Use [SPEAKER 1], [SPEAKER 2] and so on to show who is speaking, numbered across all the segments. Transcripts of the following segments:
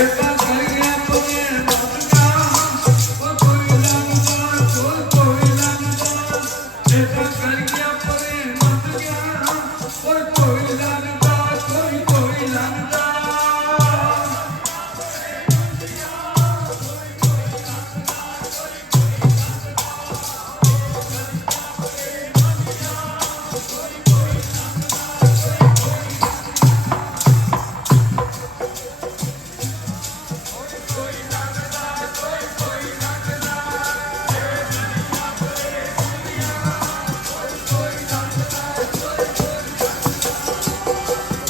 [SPEAKER 1] Everybody.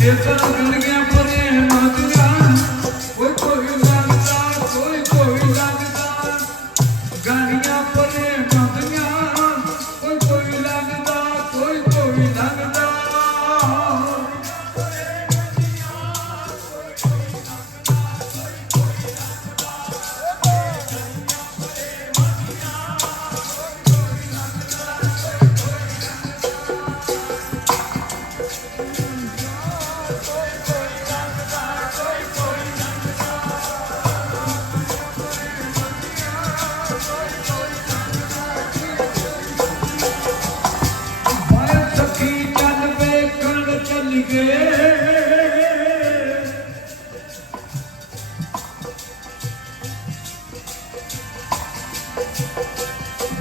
[SPEAKER 1] चेतन जिंदगी ਚੱਲ ਗਏ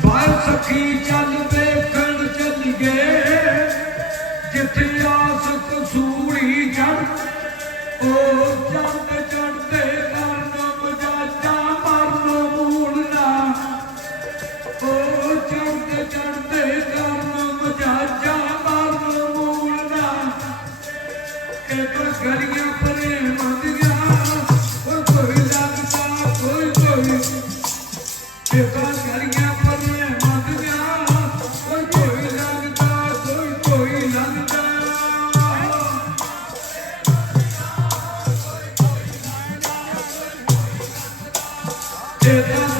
[SPEAKER 1] ਬਾਏ ਸਖੀ ਚੱਲ ਵੇਖਣ ਚੱਲ ਗਏ ਜਿੱਥੇ ਆ Yeah.